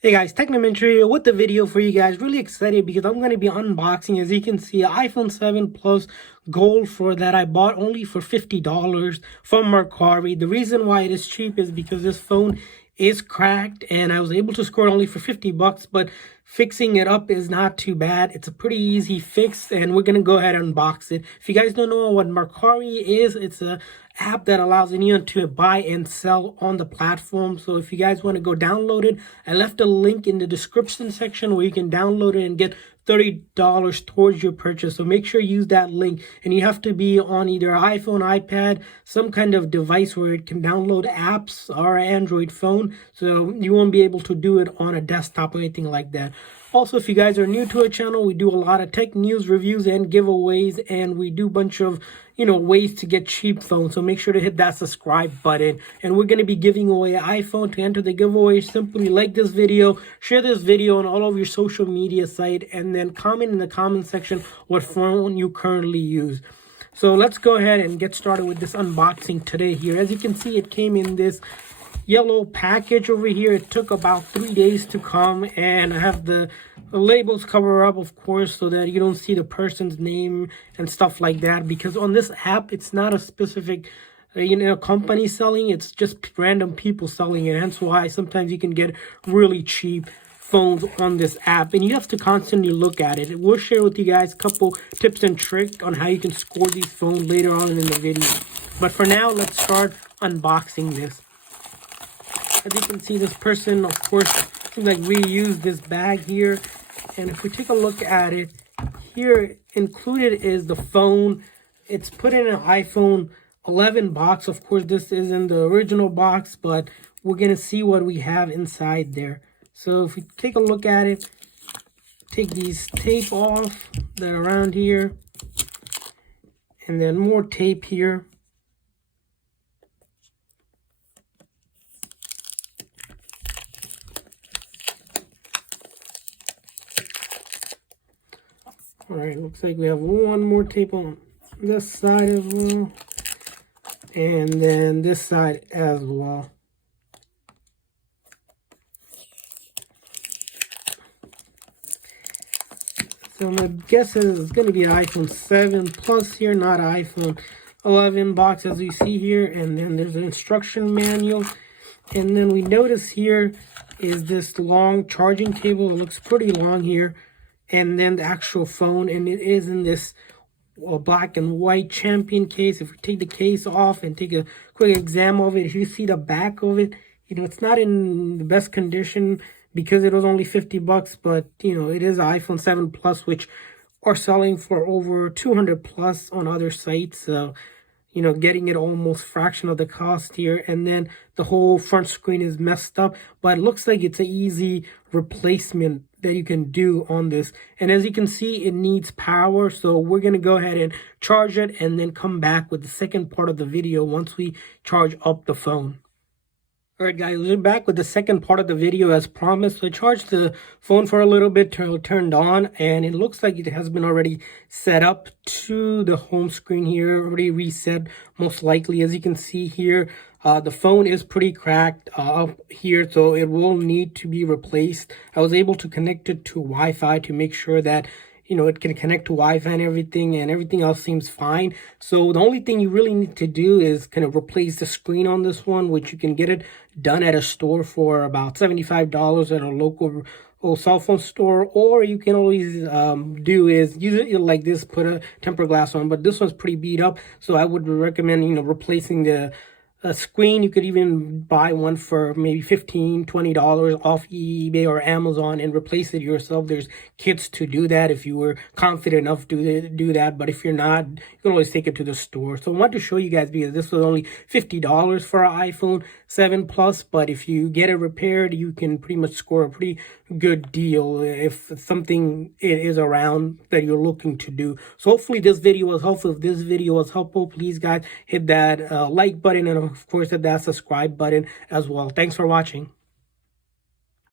Hey guys, Technomentary here with the video for you guys. Really excited because I'm going to be unboxing, as you can see, iPhone 7 Plus Gold for that I bought only for $50 from Mercari. The reason why it is cheap is because this phone is cracked and I was able to score it only for 50 bucks, but fixing it up is not too bad. It's a pretty easy fix and we're going to go ahead and unbox it. If you guys don't know what Mercari is, it's a app that allows anyone to buy and sell on the platform. So if you guys want to go download it, I left a link in the description section where you can download it and get $30 towards your purchase. So make sure you use that link, and you have to be on either iPhone, iPad, some kind of device where it can download apps, or Android phone. So you won't be able to do it on a desktop or anything like that. Also, if you guys are new to our channel, we do a lot of tech news, reviews, and giveaways, and we do a bunch of ways to get cheap phones. So make sure to hit that subscribe button. And we're going to be giving away an iPhone. To enter the giveaway, simply like this video, share this video on all of your social media site, and then comment in the comment section what phone you currently use. So let's go ahead and get started with this unboxing today here. As you can see, it came in this yellow package over here. It took about 3 days to come, and I have the labels cover up, of course, so that you don't see the person's name and stuff like that, because on this app it's not a specific company selling, it's just random people selling it. Hence why sometimes you can get really cheap phones on this app, and you have to constantly look at it. We'll share with you guys a couple tips and tricks on how you can score these phones later on in the video. But for now, let's start unboxing this. As you can see, this person, of course, seems like reused this bag here. And if we take a look at it, here included is the phone. It's put in an iPhone 11 box. Of course, this isn't the original box, but we're going to see what we have inside there. So if we take a look at it, take these tape off that are around here, and then more tape here. All right, looks like we have one more tape on this side as well, and then this side as well. So my guess is it's going to be an iPhone 7 Plus here, not an iPhone 11 box as you see here. And then there's an instruction manual. And then we notice here is this long charging cable. It looks pretty long here. And then the actual phone, and it is in this black and white Champion case. If we take the case off and take a quick exam of it, if you see the back of it, it's not in the best condition because it was only 50 bucks, but it is an iPhone 7 Plus, which are selling for over 200 plus on other sites. So getting it almost fraction of the cost here. And then the whole front screen is messed up, but it looks like it's an easy replacement that you can do on this. And as you can see, it needs power. So we're going to go ahead and charge it and then come back with the second part of the video once we charge up the phone. All right, guys, we're back with the second part of the video as promised. So I charged the phone for a little bit till it turned on, and it looks like it has been already set up to the home screen here, already reset most likely. As you can see here, the phone is pretty cracked up here, so it will need to be replaced. I was able to connect it to Wi-Fi to make sure that it can connect to Wi-Fi and everything else seems fine. So the only thing you really need to do is kind of replace the screen on this one, which you can get it done at a store for about $75 at a local cell phone store, or you can always do is use it like this, put a tempered glass on, but this one's pretty beat up. So I would recommend, replacing the screen. You could even buy one for maybe $15-20 off eBay or Amazon and replace it yourself. There's kits to do that if you were confident enough to do that, but if you're not, you can always take it to the store. So I want to show you guys, because this was only $50 for an iPhone 7 Plus, but if you get it repaired, you can pretty much score a pretty good deal if something is around that you're looking to do. So hopefully this video was helpful. If this video was helpful, please guys hit that like button, and of course hit that subscribe button as well. Thanks for watching.